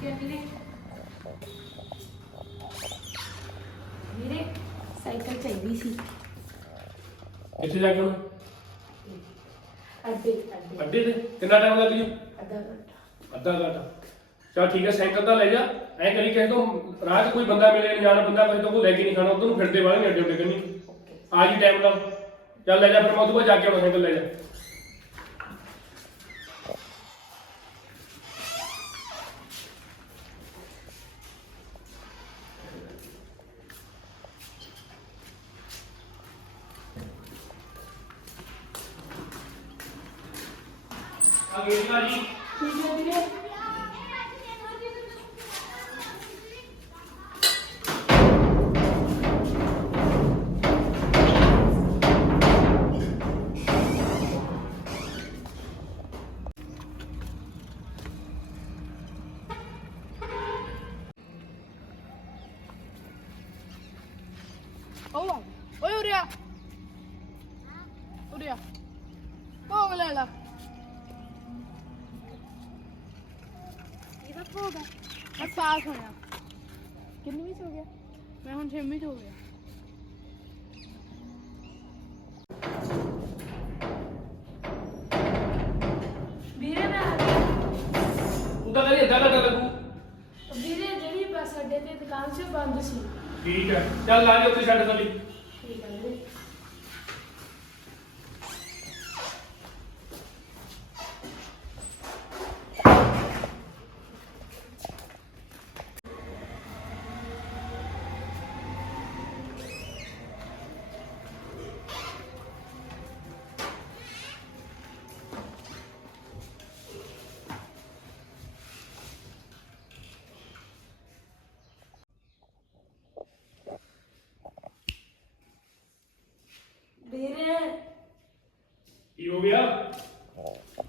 ਠੀਕ ਹੈ ਵੀਰੇ। ਵੀਰੇ ਸਾਈਕਲ ਚਾਹੀਦੀ ਸੀ। ਕਿੱਥੇ ਜਾ ਕੇ ਹੁਣ ਅੱਡੇ ਅੱਡੇ। ਅੱਡੇ ਤੇ? ਕਿੰਨਾ ਟਾਈਮ ਲੱਗ ਜੂ ਅੱਧਾ ਘੰਟਾ। ਅੱਧਾ ਘੰਟਾ। ਚਲ ਠੀਕ ਹੈ ਸਾਈਕਲ ਤਾਂ ਲੈ ਜਾ। ਐ ਕਰੀ ਕਿਸੇ ਤੋਂ ਰਾਹ 'ਚ ਕੋਈ ਬੰਦਾ ਮਿਲੇ ਅਣਜਾਣ ਬੰਦਾ ਕਿਸੇ ਤੋਂ ਕੋਈ ਲੈ ਕੇ ਨਹੀਂ ਖਾਣਾ ਉਧਰ ਨੂੰ ਫਿਰਦੇ ਵਾਲੇ ਅੱਡੇ ਉੱਤੇ ਆ ਜੀ ਟਾਈਮ ਨਾਲ। ਚੱਲ ਲੈ ਜਾ ਫਿਰ ਮੈਂ ਉਦੋਂ ਬਾਅਦ ਜਾ ਕੇ ਆਉਣਾ ਸਾਈਕਲ ਲੈ ਜਾ। ਓਏ ਓਏ ਉਰੇ ਆ ਉਰੇ ਆ ਭੋਗ ਲੈ ਲਾ ਇਹਦਾ ਭੋਗ ਆ ਮੈਂ ਪਾਸ ਹੋਇਆ ਕਿੰਨਵੀਂ ਚ ਹੋ ਗਿਆ ਮੈਂ ਹੁਣ ਛੇਵੀਂ ਚ ਹੋ ਗਿਆ ਵੀਰੇ ਮੈਂ ਆ ਗਿਆ ਤੂੰ ਤਾਂ ਕਹਿੰਦੀ ਅੱਧਾ ਘੰਟਾ ਲੱਗੂ ਵੀਰੇ ਜਿਹੜੀ ਬੱਸ ਅੱਡੇ ਤੇ ਦੁਕਾਨ ਸੀ ਉਹ ਬੰਦ ਸੀ ਠੀਕ ਹੈ ਚੱਲ ਆ ਜਾ ਉੱਥੇ ਛੱਡ ਚੱਲੀ ਠੀਕ ਹੈ ਵੀਰੇ ਵੀਰੇ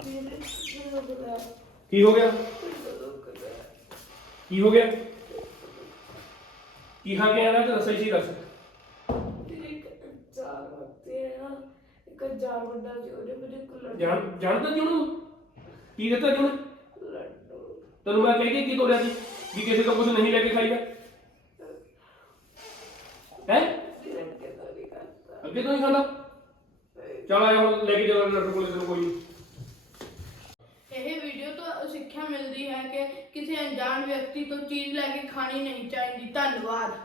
ਕੀ ਹੋ ਗਿਆ? ਕੀ ਹੋ ਗਿਆ? ਕੀ ਖਾ ਕੇ ਆਣਾ ਤੇ ਦੱਸੋ ਜੀ ਦੱਸ। ਵੀਰੇ ਇੱਕ ਚਾਰ ਵਕਤੇ ਹੈ ਨਾ ਇੱਕ ਹਜ਼ਾਰ ਵੱਡਾ ਜੋੜੇ ਮੇਰੇ ਕੋਲ ਲੱਡੂ ਜਾਣ ਜਾਣਦਾ ਜੀ ਉਹਨੂੰ। ਕੀ ਦਿੱਤਾ ਜੀ ਉਹਨੇ? ਲੱਡੂ। ਤੈਨੂੰ ਮੈਂ ਕਹਿ ਕੇ ਕੀ ਤੋੜਿਆ ਸੀ? ਵੀ ਕਿਸੇ ਤੋਂ ਕੁਝ ਨਹੀਂ ਲੈ ਕੇ ਖਾਈਦਾ। ਹੈ? ਅੱਗੇ ਤੋਂ ਹੀ ਖਾਂਦਾ? ਚਲ ਆਇਆ ਹੁਣ ਲੈ ਕੇ ਚੱਲ ਡਾਕਟਰ ਕੋਲ ਕੋਈ ਨੀ। ਇਹ ਵੀਡੀਓ ਤੋਂ ਸਿੱਖਿਆ ਮਿਲਦੀ ਹੈ ਕਿ ਕਿਸੇ ਅਣਜਾਣ ਵਿਅਕਤੀ ਤੋਂ ਚੀਜ਼ ਲੈ ਕੇ ਖਾਣੀ ਨਹੀਂ ਚਾਹੀਦੀ। ਧੰਨਵਾਦ।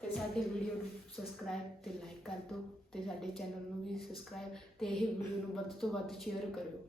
ਤੇ ਸਾਡੇ ਵੀਡੀਓ ਨੂੰ ਸਬਸਕ੍ਰਾਈਬ ਤੇ ਲਾਈਕ ਕਰ ਦਿਓ ਤੇ ਸਾਡੇ ਚੈਨਲ ਨੂੰ ਵੀ ਸਬਸਕ੍ਰਾਈਬ ਤੇ ਇਹ ਵੀਡੀਓ ਨੂੰ ਵੱਧ ਤੋਂ ਵੱਧ ਸ਼ੇਅਰ ਕਰਿਓ।